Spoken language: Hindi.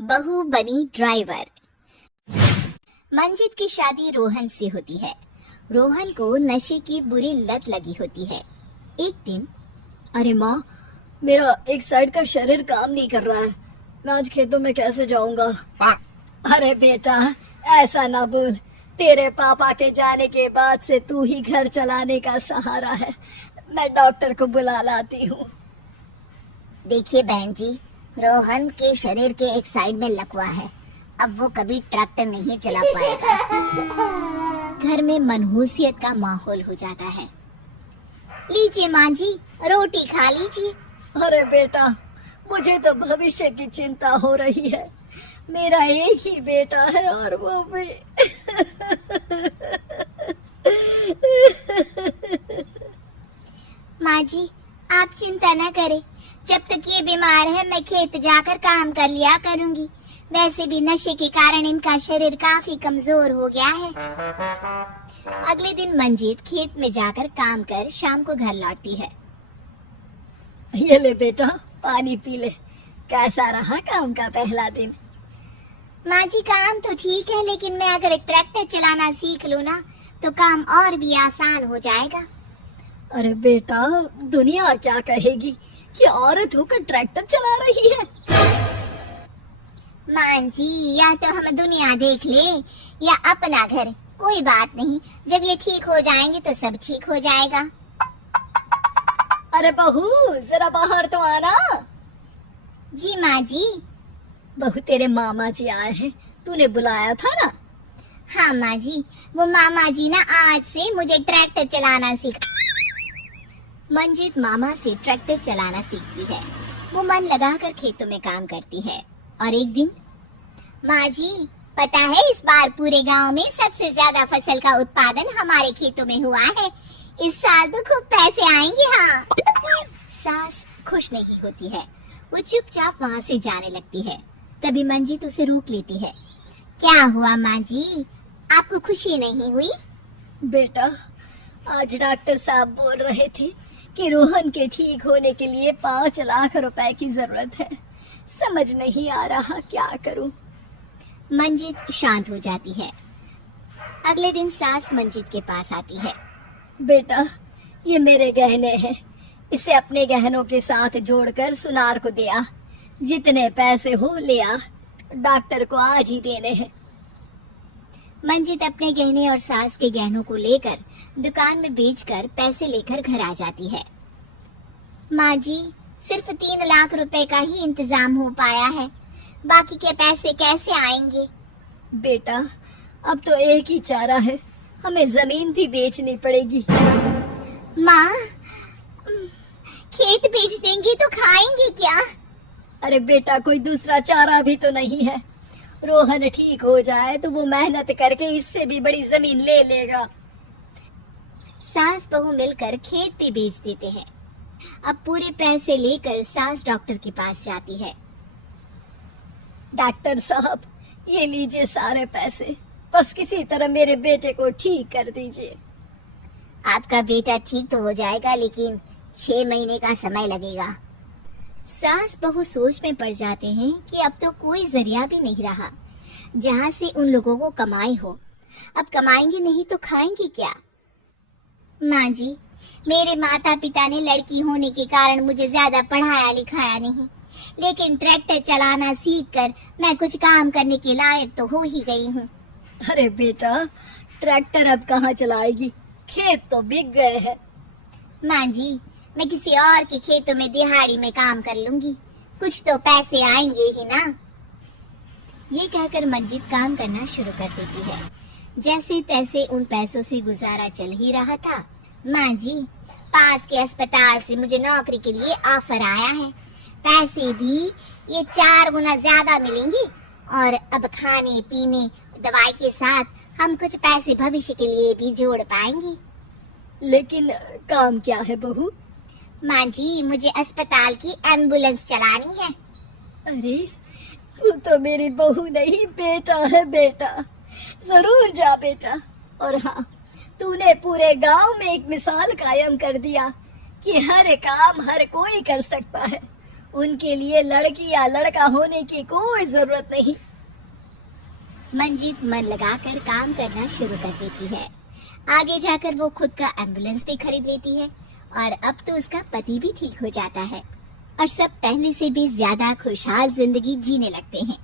बहू बनी ड्राइवर। मंजित की शादी रोहन से होती है। रोहन को नशे की बुरी लत लगी होती है। एक दिन, अरे माँ, मेरा एक साइड का शरीर काम नहीं कर रहा है। मैं आज खेतों में कैसे जाऊंगा? अरे बेटा, ऐसा ना बोल। तेरे पापा के जाने के बाद से तू ही घर चलाने का सहारा है। मैं डॉक्टर को बुला लाती हूँ। देखिए बहन जी, रोहन के शरीर के एक साइड में लकवा है। अब वो कभी ट्रैक्टर नहीं चला पाएगा। घर में मनहूसियत का माहौल हो जाता है। लीजिए माँ जी, रोटी खा लीजिए। अरे बेटा, मुझे तो भविष्य की चिंता हो रही है। मेरा एक ही बेटा है और वो भी माँ जी, आप चिंता न करें। जब तक ये बीमार है मैं खेत जाकर काम कर लिया करूंगी। वैसे भी नशे के कारण इनका शरीर काफी कमजोर हो गया है। अगले दिन मंजीत खेत में जाकर काम कर शाम को घर लौटती है। ये ले बेटा, पानी पी ले। कैसा रहा काम का पहला दिन? माँ जी, काम तो ठीक है, लेकिन मैं अगर ट्रैक्टर चलाना सीख लूँ ना तो काम और भी आसान हो जाएगा। अरे बेटा, दुनिया क्या कहेगी कि औरत होकर ट्रैक्टर चला रही है। माँ जी, या तो हम दुनिया देख ले या अपना घर, कोई बात नहीं। जब ये ठीक हो जाएंगे तो सब ठीक हो जाएगा। अरे बहू, जरा बाहर तो आना। जी माँ जी। बहू, तेरे मामा जी आए हैं, तूने बुलाया था ना? हाँ माँ जी, वो मामा जी ना आज से मुझे ट्रैक्टर चलाना मंजित मामा से ट्रैक्टर चलाना सीखती है। वो मन लगाकर खेतों में काम करती है। और एक दिन, माँ जी, पता है इस बार पूरे गांव में सबसे ज्यादा फसल का उत्पादन हमारे खेतों में हुआ है। इस साल तो खूब पैसे आएंगे। हाँ। सास खुश नहीं होती है। वो चुपचाप वहाँ से जाने लगती है। तभी मंजित उसे रोक लेती है। क्या हुआ माँ जी, आपको खुशी नहीं हुई? बेटा, आज डॉक्टर साहब बोल रहे थे कि रोहन के ठीक होने के लिए 5 लाख रुपए की जरूरत है। समझ नहीं आ रहा क्या करूं। मंजित शांत हो जाती है। अगले दिन सास मंजित के पास आती है। बेटा, ये मेरे गहने हैं। इसे अपने गहनों के साथ जोड़कर सुनार को दे आ। जितने पैसे हो ले आ। डॉक्टर को आज ही देने हैं। मंजित अपने गहने और सास के गहनों को लेकर दुकान में बेचकर पैसे लेकर घर आ जाती है। माँ जी, सिर्फ 3 लाख रुपए का ही इंतजाम हो पाया है। बाकी के पैसे कैसे आएंगे? बेटा, अब तो एक ही चारा है, हमें जमीन भी बेचनी पड़ेगी। माँ, खेत बेच देंगे तो खाएंगे क्या? अरे बेटा, कोई दूसरा चारा भी तो नहीं है। रोहन ठीक हो जाए तो वो मेहनत करके इससे भी बड़ी जमीन ले लेगा। सास बहू मिलकर खेत भी बेच देते हैं। अब पूरे पैसे लेकर सास डॉक्टर के पास जाती है। डॉक्टर साहब, ये लीजिए सारे पैसे। बस किसी तरह मेरे बेटे को ठीक कर दीजिए। आपका बेटा ठीक तो हो जाएगा, लेकिन 6 महीने का समय लगेगा। सास बहू सोच में पड़ जाते हैं कि अब तो कोई जरिया भी नहीं रहा जहाँ से उन लोगों को कमाई हो। अब कमाएंगे नहीं तो खाएंगे क्या? माँ जी, मेरे माता पिता ने लड़की होने के कारण मुझे ज्यादा पढ़ाया लिखाया नहीं, लेकिन ट्रैक्टर चलाना सीखकर मैं कुछ काम करने के लायक तो हो ही गई हूँ। अरे बेटा, ट्रैक्टर अब कहाँ चलाएगी? खेत तो बिक गए हैं। माँ जी, मैं किसी और के खेतों में दिहाड़ी में काम कर लूंगी, कुछ तो पैसे आएंगे ही ना। ये कहकर मंजित काम करना शुरू कर देती है। जैसे तैसे उन पैसों से गुजारा चल ही रहा था। माँ जी, पास के अस्पताल से मुझे नौकरी के लिए ऑफर आया है। पैसे भी ये 4 गुना ज्यादा मिलेंगे और अब खाने पीने दवाई के साथ हम कुछ पैसे भविष्य के लिए भी जोड़ पाएंगे। लेकिन काम क्या है बहू? माँ जी, मुझे अस्पताल की एम्बुलेंस चलानी है। अरे, तू तो मेरी बहू नहीं, बेटा है। बेटा, जरूर जा बेटा। और हाँ, तूने पूरे गांव में एक मिसाल कायम कर दिया कि हर काम हर कोई कर सकता है। उनके लिए लड़की या लड़का होने की कोई जरूरत नहीं। मंजीत मन लगाकर काम करना शुरू कर देती है। आगे जाकर वो खुद का एम्बुलेंस भी खरीद लेती है और अब तो उसका पति भी ठीक हो जाता है और सब पहले से भी ज्यादा खुशहाल जिंदगी जीने लगते हैं।